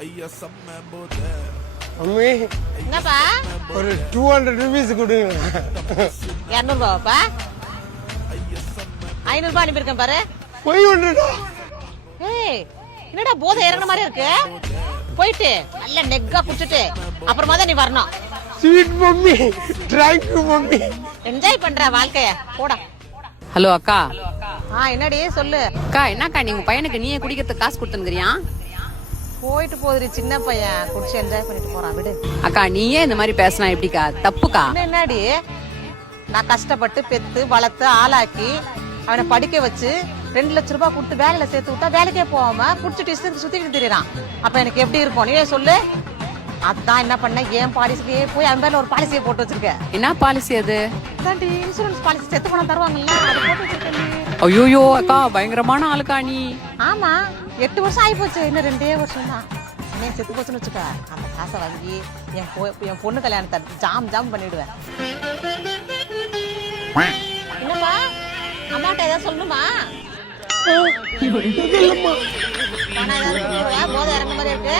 Mummy என்னப்பா ஒரு 200 rupees கொடுங்க. 200 ரூபாப்பா 500 ரூபாய் அனுப்பியிருக்கேன் பாரு. 500. ஏய் என்னடா போதை இறங்குன மாதிரி இருக்கு. போயிட்டு நல்ல நெக்கா குடிச்சிட்டு அப்புறமா தான் நீ வரணும். Sweet mummy, thank you mummy. Enjoy பண்ற வாழ்க்கைய போடா. ஹலோ அக்கா. என்னடி சொல்லு. அக்கா என்னக்கா நீ உங்க பையனுக்கு நீயே குடிக்கிறதுக்கு காசு கொடுத்துங்கிறியா? போயிட்டு போதுரி சின்ன பையன் குடிச்சு என்ஜாய் பண்ணிட்டு போறான் விடு. அக்கா நீயே இந்த மாதிரி பேசினா எப்படிக்கா? தப்புக்கா. என்னடி நான் கஷ்டப்பட்டு பெத்து வளர்த்து ஆளாக்கி அவனை படிக்க வச்சு 2 லட்சம் ரூபாய் கொடுத்து வேலையில சேர்த்து விட்டா வேலைக்கே போகாம குடிச்சிட்டு இஷ்டத்துக்கு சுத்திட்டு திரியறான். அப்ப எனக்கு எப்படி இருக்கும் நீயே சொல்லு. அதான் என்ன பண்ண ஏன் பாலிசிலேயே போய் அவன் பேர்ல ஒரு பாலிசியை போட்டு வச்சிருக்க. என்ன பாலிசி அது? இன்சூரன்ஸ் பாலிசி செத்து பணம் தருவாங்கல்ல அது போட்டு வச்சிருக்கேன். ஐயோயோ அக்கா பயங்கரமான ஆளுக்கா நீ. ஆமா 8 வருஷம் ஆகி போச்சு இன்னும் 2 வருஷம் தான். நீ செத்து போச்சுன்னு வச்சுக்க அந்த காசை வாங்கி என் பொண்ணு கல்யாணத்தை ஜாம் பண்ணிடுவேன். என்னப்பா அம்மாட்ட ஏதாவது சொல்லணுமா? போதை இறங்க மாதிரி இருக்கு.